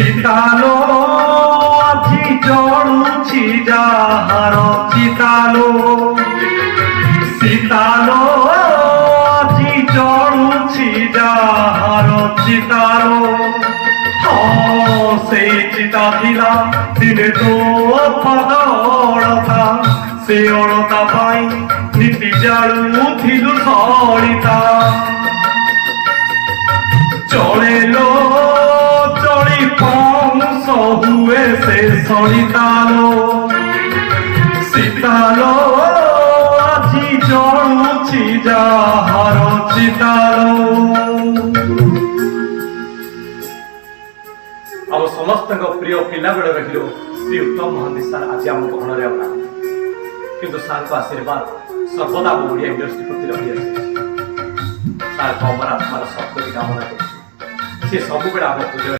শীতালো আজি জড়ুছি যাহার চিতালো শীতালো আজি জড়ুছি যাহার চিতালো সেই চিতা ଥିଲା দিনে তো পদ অଳତା ସେ ଅଳତା ପାଇଁ ନିତି ଜାଳୁଥିଲୁ ସଳିତା ଚଳେଲୋ ଚଳି ପଂସ ହୁଏ ସେ ସଳିତାଲୋ ଶୀତାଲୋ ଆଜି ଜଳୁଛି ଯାହାର ଚିତାଲୋ। ଆମ ସମସ୍ତଙ୍କ ପ୍ରିୟ ପିଲାବେଳର ହିରୋ ଶ୍ରୀ ଉତ୍ତମ ମହାନ୍ତି ସାର୍ ଆଜି ଆମ ଗହଣରେ ଆଉ ନାହାନ୍ତି, କିନ୍ତୁ ସାର୍ଙ୍କ ଆଶୀର୍ବାଦ ସର୍ବଦା ଆମ ଓଡ଼ିଆ ଇଣ୍ଡଷ୍ଟ୍ରି ପ୍ରତି ରହିଆସିଛି। ସାର୍ଙ୍କ ଅମର ଆତ୍ମାର ସଦ୍ଗତି କାମନା କରୁଛି, ସେ ସବୁବେଳେ ଆମ ପୂଜା